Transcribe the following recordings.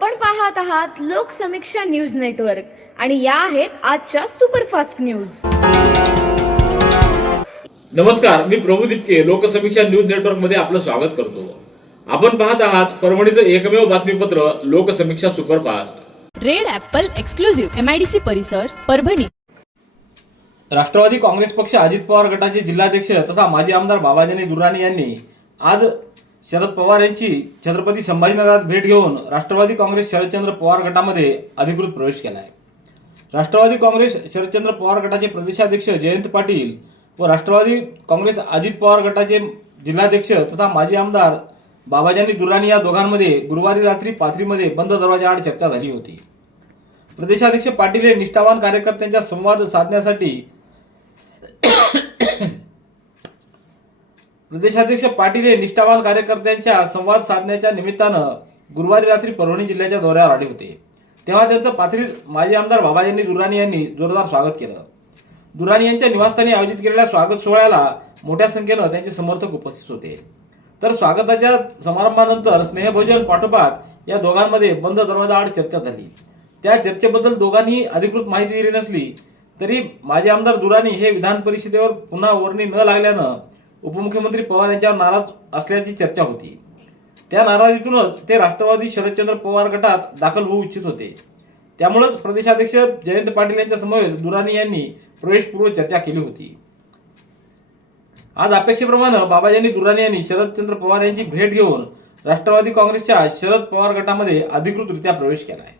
आपण पाहत आहात लोकसमीक्षा न्यूज नेटवर्क आणि या आहेत आजच्या सुपरफास्ट न्यूज. नमस्कार मी प्रभू दिपके लोकसमीक्षा न्यूज नेटवर्कमध्ये आपलं स्वागत करतो. आपण पाहत आहात परभणीचं एकमेव बातमीपत्र Loksamiksha superfast. Red apple exclusive MIDC परिसर परभणी. राष्ट्रवादी काँग्रेस पक्ष अजित पवार गटाचे जिल्हाध्यक्ष तथा माजी आमदार बाबाजानी दुर्राणी यांनी आज शरद पवार यांची छत्रपती संभाजीनगरात भेट घेऊन राष्ट्रवादी काँग्रेस शरदचंद्र पवार गटामध्ये अधिकृत प्रवेश केला आहे राष्ट्रवादी काँग्रेस शरदचंद्र पवार गटाचे प्रदेशाध्यक्ष जयंत पाटील व राष्ट्रवादी काँग्रेस अजित पवार गटाचे जिल्हाध्यक्ष तथा माजी आमदार बाबाजानी दुर्राणी या दोघांमध्ये गुरुवारी रात्री पाथरीमध्ये बंद दरवाजाआड चर्चा झाली होती. प्रदेशाध्यक्ष पाटील हे निष्ठावान कार्यकर्त्यांच्या संवाद साधण्यासाठी प्रदेशाध्यक्ष पाटील हे निष्ठावान कार्यकर्त्यांच्या संवाद साधण्याच्या निमित्तानं गुरुवारी रात्री परभणी जिल्ह्याच्या दौऱ्यावर आले होते. तेव्हा त्यांचं पाथरीत माजी आमदार बाबाजानी दुरानी यांनी जोरदार स्वागत केलं. दुराणी यांच्या निवासस्थानी आयोजित केलेल्या स्वागत सोहळ्याला मोठ्या संख्येनं त्यांचे समर्थक उपस्थित होते. तर स्वागताच्या समारंभानंतर स्नेहभोजन पाठोपाठ या दोघांमध्ये बंद दरवाजाआड चर्चा झाली. त्या चर्चेबद्दल दोघांनी अधिकृत माहिती दिली नसली तरी माजी आमदार दुराणी हे विधान परिषदेवर पुन्हा वर्णी न लागल्यानं उपमुख्यमंत्री पवार यांच्यावर नाराज असल्याची चर्चा होती. त्या नाराजीतूनच ते राष्ट्रवादी शरदचंद्र पवार गटात दाखल होऊ इच्छित होते. त्यामुळेच प्रदेशाध्यक्ष जयंत पाटील यांच्या समवेत दुराणी यांनी प्रवेशपूर्व चर्चा केली होती. आज अपेक्षेप्रमाणे बाबाजानी दुराणी यांनी शरदचंद्र पवार यांची भेट घेऊन राष्ट्रवादी काँग्रेसच्या शरद पवार गटामध्ये अधिकृतरित्या प्रवेश केला आहे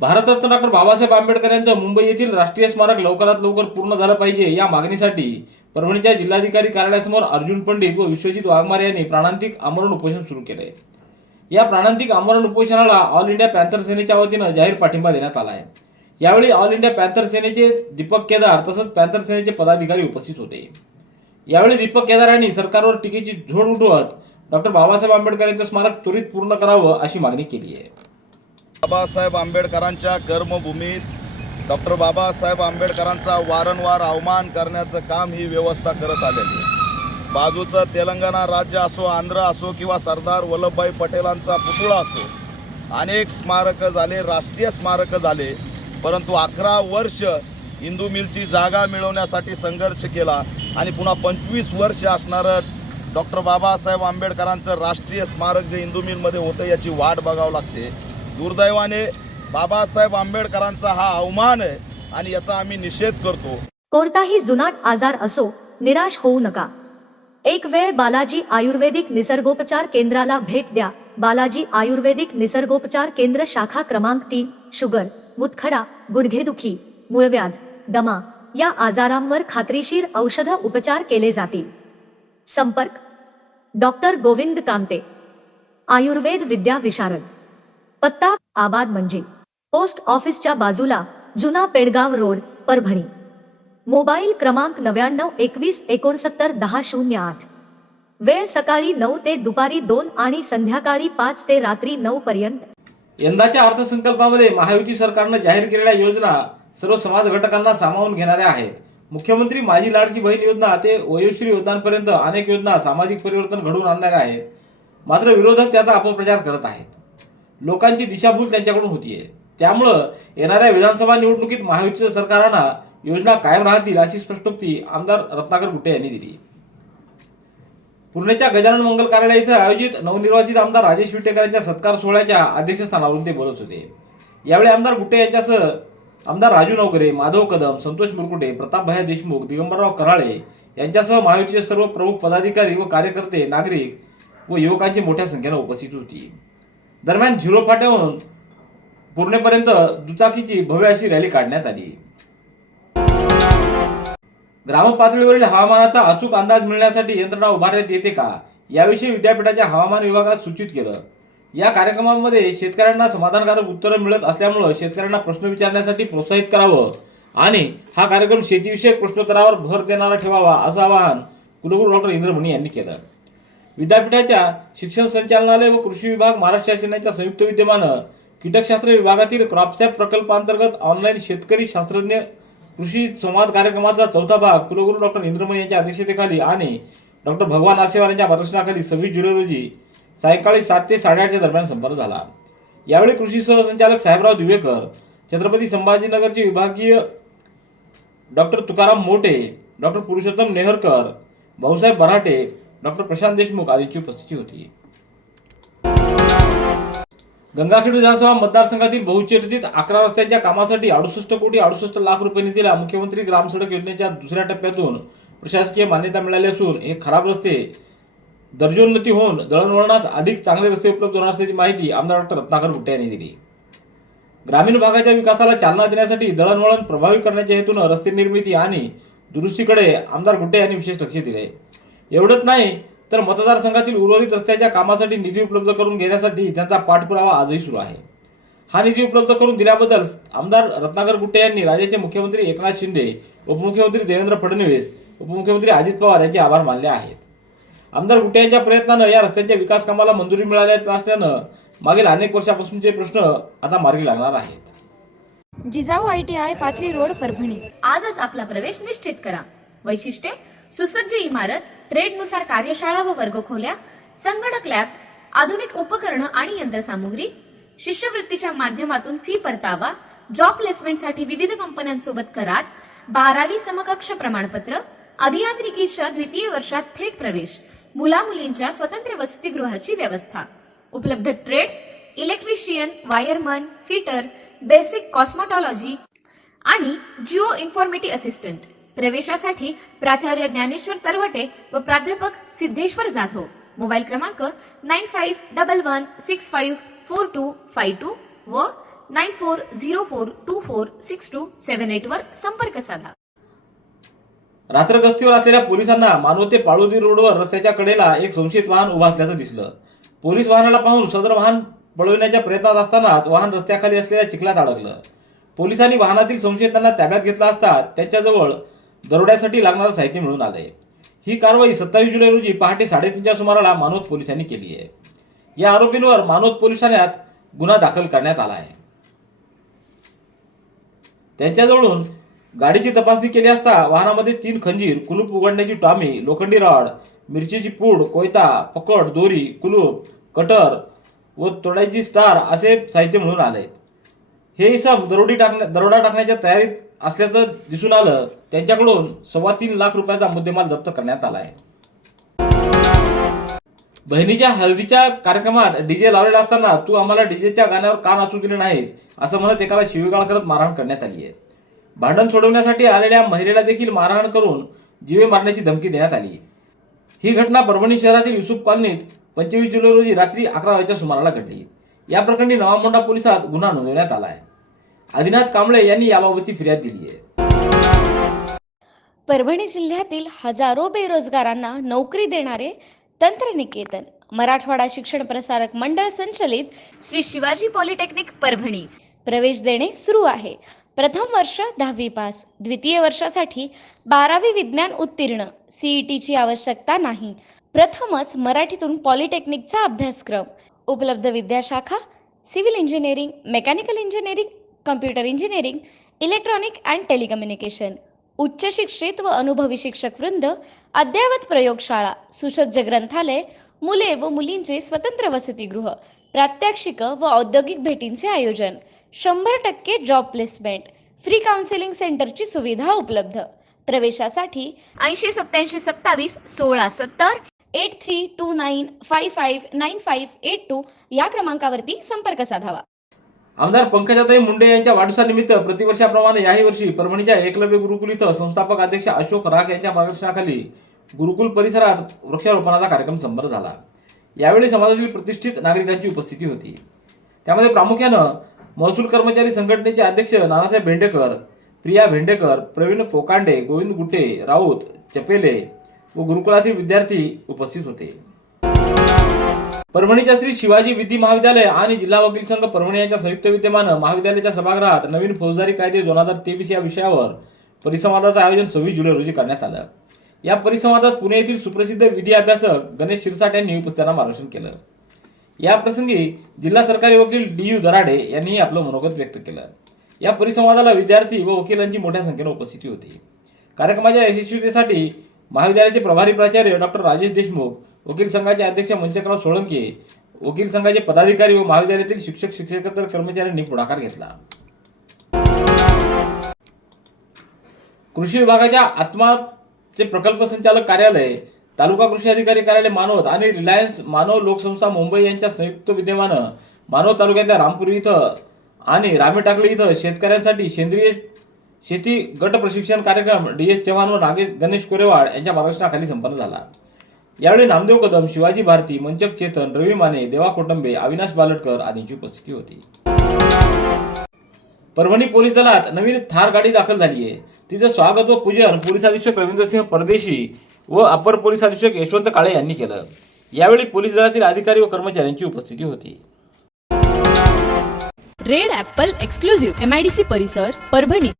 भारतरत्न डॉक्टर बाबासाहेब आंबेडकर यांचं मुंबई येथील राष्ट्रीय स्मारक लवकरात लवकर पूर्ण झालं पाहिजे या मागणीसाठी परभणीच्या जिल्हाधिकारी कार्यालयासमोर अर्जुन पंडित व विश्वजित वाघमारे यांनी प्राणांतिक आमरण उपोषण सुरू केले या प्राणांतिक आमरण उपोषणाला ऑल इंडिया पॅन्थर सेनेच्या वतीनं जाहीर पाठिंबा देण्यात आला आहे. यावेळी ऑल इंडिया पॅन्थर सेनेचे दीपक केदार तसंच पॅन्थर सेनेचे पदाधिकारी उपस्थित होते. यावेळी दीपक केदार यांनी सरकारवर टीकेची झोड उठवत डॉक्टर बाबासाहेब आंबेडकर यांचं स्मारक त्वरित पूर्ण करावं अशी मागणी केली आहे. बाबासाहेब आंबेडकरांच्या कर्मभूमीत डॉक्टर बाबासाहेब आंबेडकरांचा वारंवार अवमान करण्याचं काम ही व्यवस्था करत आलेली आहे. बाजूचं तेलंगणा राज्य असो आंध्र असो किंवा सरदार वल्लभभाई पटेलांचा पुतळा असो अनेक स्मारकं झाले राष्ट्रीय स्मारकं झाले परंतु अकरा वर्ष हिंदू मिलची जागा मिळवण्यासाठी संघर्ष केला आणि पुन्हा पंचवीस वर्ष असणारं डॉक्टर बाबासाहेब आंबेडकरांचं राष्ट्रीय स्मारक जे हिंदू मिलमध्ये होतं याची वाट बघावं लागते. दुर्दैवाने बाबासाहेब आंबेडकरांचा हा अवमान आहे आणि याचा आम्ही निषेध करतो. कोणताही जुनाट आजार असो निराश होऊ नका. एक वेळ बालाजी आयुर्वेदिक निसर्गोपचार केंद्राला भेट द्या. बालाजी आयुर्वेदिक निसर्गोपचार केंद्र शाखा क्रमांक तीन शुगर मुतखडा गुडघेदुखी मूळव्याध दमा या आजारांवर खात्रीशीर औषध उपचार केले जातील. संपर्क डॉक्टर गोविंद कामटे. आयुर्वेद विद्या विशारद. पत्ता आबाद म्हणजे पोस्ट ऑफिसच्या बाजूला जुना पेडगाव रोड परभणी. मोबाईल क्रमांक नव्याण्णव एकवीस एकोणसत्तर दहा शून्य आठ. वेळ सकाळी नऊ ते दुपारी दोन आणि संध्याकाळी पाच ते रात्री नऊ पर्यंत. यंदाच्या अर्थसंकल्पामध्ये महायुती सरकारनं जाहीर केलेल्या योजना सर्व समाज घटकांना सामावून घेणाऱ्या आहेत. मुख्यमंत्री माझी लाडकी बहीण योजना ते वयोश्री योजनांपर्यंत अनेक योजना सामाजिक परिवर्तन घडवून आणणाऱ्या आहेत. मात्र विरोधक त्याचा अपप्रचार करत आहेत. लोकांची दिशाभूल त्यांच्याकडून होतीये. त्यामुळं येणाऱ्या विधानसभा निवडणुकीत महायुतीचं सरकारांना योजना कायम राहतील अशी स्पष्टोक्ती आमदार रत्नाकर गुट्टे यांनी दिली. पुण्याच्या गजानन मंगल कार्यालय इथं आयोजित नवनिर्वाचित आमदार राजेश विटेकर यांच्या सत्कार सोहळ्याच्या अध्यक्षस्थानावरून ते बोलत होते. यावेळी आमदार गुट्टे यांच्यासह आमदार राजू नवकरे माधव कदम संतोष मुरकुटे प्रतापभाई देशमुख दिगंबरराव कराळे यांच्यासह महायुतीचे सर्व प्रमुख पदाधिकारी व कार्यकर्ते नागरिक व युवकांची मोठ्या संख्येनं उपस्थित होती. दरम्यान झिरो फाट्याहून पूर्णेपर्यंत दुचाकीची भव्य अशी रॅली काढण्यात आली. ग्रामपातळीवरील हवामानाचा अचूक अंदाज मिळण्यासाठी यंत्रणा उभारण्यात येते का? याविषयी विद्यापीठाच्या हवामान विभागात सूचित केलं. या कार्यक्रमामध्ये शेतकऱ्यांना समाधानकारक उत्तरं मिळत असल्यामुळं शेतकऱ्यांना प्रश्न विचारण्यासाठी प्रोत्साहित करावं आणि हा कार्यक्रम शेतीविषयक प्रश्नोत्तरावर भर देणारा ठेवावा असं आवाहन कुलगुरू डॉक्टर इंद्रमणी यांनी केलं. विद्यापीठाच्या शिक्षण संचालनालय व कृषी विभाग महाराष्ट्र शासनाच्या संयुक्त विद्यमानं कीटकशास्त्र विभागातील क्रॉपसॅप प्रकल्पांतर्गत ऑनलाईन शेतकरी शास्त्रज्ञ कृषी संवाद कार्यक्रमाचा चौथा भाग कुलगुरू डॉक्टर इंद्रमणी यांच्या अध्यक्षतेखाली आणि डॉक्टर भगवान आसेवार यांच्या मार्गदर्शनाखाली सव्वीस जुलै रोजी सायंकाळी सात ते साडेआठच्या दरम्यान संपर्क झाला. यावेळी कृषी सहसंचालक साहेबराव दिवेकर छत्रपती संभाजीनगरचे विभागीय doctor Tukaram Mote doctor Purushottam Neharkar Bhausaheb Barate doctor Prashant Deshmukh आदींची उपस्थिती होती. गंगाखेड विधानसभा मतदारसंघातील बहुचर्चित अकरा रस्त्यांच्या कामासाठी अडुसष्ट कोटी अडुसष्ट लाख रुपये निधीला मुख्यमंत्री ग्रामसडक योजनेच्या दुसऱ्या टप्प्यातून प्रशासकीय मान्यता मिळाली असून हे खराब रस्ते दर्जोन्नती होऊन दळणवळणास अधिक चांगले रस्ते उपलब्ध होणार असल्याची माहिती आमदार डॉक्टर रत्नाकर गुट्टे यांनी दिली. ग्रामीण भागाच्या विकासाला चालना देण्यासाठी दळणवळण प्रभावी करण्याच्या हेतून रस्ते निर्मिती आणि दुरुस्तीकडे आमदार गुट्टे यांनी विशेष लक्ष दिले. एवढंच नाही तर मतदारसंघातील उर्वरित रस्त्याच्या कामासाठी निधी उपलब्ध करून घेण्यासाठी त्यांचा पाठपुरावा आजही सुरू आहे. हा निधी उपलब्ध करून दिल्याबद्दल आमदार रत्नाकर गुट्टे यांनी राज्याचे मुख्यमंत्री एकनाथ शिंदे उपमुख्यमंत्री देवेंद्र फडणवीस उपमुख्यमंत्री अजित पवार यांचे आभार मानले आहेत. आमदार गुट्टे यांच्या प्रयत्नानं या रस्त्यांच्या विकास कामाला मंजुरी मिळाल्याच असल्यानं मागील अनेक वर्षापासूनचे प्रश्न आता मार्गी लागणार आहेत. Jijau I T I Pathri road Parbhani. आजच आपला प्रवेश निश्चित करा. वैशिष्ट्ये सुसज्ज इमारत ट्रेडनुसार कार्यशाळा व वर्गखोल्या संगणक लॅब आधुनिक उपकरणं आणि यंत्रसामुग्री शिष्यवृत्तीच्या माध्यमातून फी परतावा जॉब प्लेसमेंटसाठी विविध कंपन्यांसोबत करार बारावी समकक्ष प्रमाणपत्र अभियांत्रिकीच्या द्वितीय वर्षात थेट प्रवेश मुला मुलींच्या स्वतंत्र वसतिगृहाची व्यवस्था उपलब्ध trade electrician wireman fitter basic cosmetology आणि जिओ इन्फॉर्मेटी असिस्टंट. प्रवेशासाठी प्राचार्य ज्ञानेश्वर तरवटे व प्राध्यापक सिद्धेश्वर जाधव मोबाईल क्रमांक nine five double one six five four two five two व nine four zero four two four six two seven eight वर संपर्क साधा रात्र गस्तीवर असलेल्या पोलिसांना मानवते पाळोदी रोडवर रस्त्याच्या कडेला एक संशयित वाहन उभं असल्याचं दिसलं पोलीस वाहनाला पाहून सदर वाहन पळवण्याच्या प्रयत्नात असतानाच वाहन रस्त्याखाली असलेल्या चिखलात अडकलं पोलिसांनी वाहनातील संशयितांना ताब्यात घेतला असता त्यांच्याजवळ दरोड्यासाठी लागणारं साहित्य मिळून आलंय. ही कारवाई सत्तावीस जुलै रोजी पहाटे साडेतीनच्या सुमाराला मानवत पोलिसांनी केली आहे. या आरोपींवर मानवत पोलीस ठाण्यात गुन्हा दाखल करण्यात आला आहे. त्यांच्याजवळून गाडीची तपासणी केली असता वाहनामध्ये तीन खंजीर कुलूप उघडण्याची टॉमी लोखंडी रॉड मिरचीची पूड कोयता पकड दोरी कुलूप कटर व तोडायची स्टार असे साहित्य म्हणून आले हे इसम दरोडी टाकण्या दरोडा टाकण्याच्या तयारीत असल्याचं दिसून आलं. त्यांच्याकडून सव्वा तीन लाख रुपयाचा मुद्देमाल जप्त करण्यात आला आहे बहिणीच्या हळदीच्या कार्यक्रमात डीजे लावलेला असताना तू आम्हाला डीजेच्या गाण्यावर का नाचू दिले नाहीस असं म्हणत एकाला शिवीगाळ करत मारहाण करण्यात आली आहे भांडण सोडवण्यासाठी आलेल्या महिलेला देखील मारहाण करून जीवे मारण्याची धमकी देण्यात आली ही घटना परभणी शहरातील युसुफ कॉलनीत पंचवीस जुलै रोजी रात्री अकरा वाजेच्या सुमाराला घडली. या प्रकरणी नवामोंडा पोलिसात गुन्हा नोंदवण्यात आला आहे आदिनाथ कांबळे यांनी याबाबतची फिर्याद दिली आहे. परभणी जिल्ह्यातील हजारो बेरोजगारांना नोकरी देणारे तंत्रनिकेतन मराठवाडा शिक्षण प्रसारक मंडळ संचलित श्री शिवाजी पॉलिटेक्निक परभणी. प्रवेश देणे सुरू आहे. प्रथम वर्ष दहावी पास द्वितीय वर्षासाठी बारावी विज्ञान उत्तीर्ण सीईटीची आवश्यकता नाही. प्रथमच मराठीतून पॉलिटेक्निकचा अभ्यासक्रम. उपलब्ध विद्याशाखा civil engineering mechanical engineering computer engineering electronic and telecommunication उच्च शिक्षित व अनुभवी शिक्षक वृंद अद्ययावत प्रयोगशाळा सुसज्ज ग्रंथालय मुले व मुलींचे स्वतंत्र वसतिगृह प्रात्यक्षिक व औद्योगिक भेटींचे आयोजन शंभर टक्के जॉब प्लेसमेंट फ्री काउन्सिलिंग सेंटरची सुविधा उपलब्ध. प्रवेशासाठी ऐंशी सत्याऐंशी सत्तावीस सोळा सत्तर eight three two nine five five nine five eight two या क्रमांकावरती संपर्क साधावा. आमदार पंकजाताई मुंडे यांच्या वाढदिवसानिमित्त प्रतिवर्षाप्रमाणे याही वर्षी परभणीच्या एकलव्य गुरुकुल इथं संस्थापक अध्यक्ष अशोक राख यांच्या मार्गदर्शनाखाली गुरुकुल परिसरात वृक्षारोपणाचा कार्यक्रम संपन्न झाला. यावेळी समाजातील प्रतिष्ठित नागरिकांची उपस्थिती होती. त्यामध्ये प्रामुख्यानं महसूल कर्मचारी संघटनेचे अध्यक्ष नानासाहेब भेंडेकर प्रिया भेंडेकर प्रवीण कोकांडे गोविंद गुटे राऊत चपेले व गुरुकुलातील विद्यार्थी उपस्थित होते. परभणीच्या श्री शिवाजी विधी महाविद्यालय आणि जिल्हा वकील संघ परभणी यांच्या संयुक्त विद्यमानं महाविद्यालयाच्या सभागृहात नवीन फौजदारी कायदे दोन हजार तेवीस या विषयावर परिसंवादाचं आयोजन सव्वीस जुलै रोजी करण्यात आलं. या परिसंवादात पुणे येथील सुप्रसिद्ध विधी अभ्यासक गणेश शिरसाट यांनी उपस्थितांना मार्गदर्शन केलं. या प्रसंगी जिल्हा सरकारी वकील डी यू दराडे यांनीही आपलं मनोगत व्यक्त केलं. या परिसंवादाला विद्यार्थी व वकिलांची मोठ्या संख्येनं उपस्थिती होती. कार्यक्रमाच्या यशस्वीतेसाठी महाविद्यालयाचे प्रभारी प्राचार्य डॉक्टर राजेश देशमुख वकील संघाचे अध्यक्ष मंचकराव सोळंके वकील संघाचे पदाधिकारी व महाविद्यालयातील शिक्षक शिक्षकेतर कर्मचाऱ्यांनी पुढाकार घेतला. कृषी विभागाच्या आत्माचे प्रकल्प संचालक कार्यालय तालुका कृषी अधिकारी कार्यालय मानवत आणि रिलायन्स मानव लोकसंस्था मुंबई यांच्या संयुक्त विद्यमानं मानव तालुक्यातल्या रामपुरी इथं आणि रामेटाकळी इथं शेतकऱ्यांसाठी सेंद्रिय शेती गट प्रशिक्षण कार्यक्रम डी एस चव्हाण व नागेश गणेश कोरेवाड यांच्या मार्गदर्शनाखाली संपन्न झाला. यावेळी नामदेव कदम शिवाजी भारती मंचक चेतन रवी माने देवा कोटंबे अविनाश बालटकर आदींची उपस्थिती होती. परभणी पोलीस दलात नवीन थार गाडी दाखल झाली आहे तिचं स्वागत व पूजन पोलीस अधीक्षक रवींद्रसिंह परदेशी व अपर पोलीस अधीक्षक यशवंत काळे यांनी केलं. यावेळी पोलीस दलातील अधिकारी व कर्मचाऱ्यांची उपस्थिती होती. Red apple exclusive M I D C परिसर परभणी.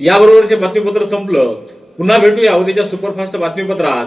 याबरोबरचे बातमीपत्र संपलं. पुन्हा भेटूया उद्याच्या सुपरफास्ट बातमीपत्रात.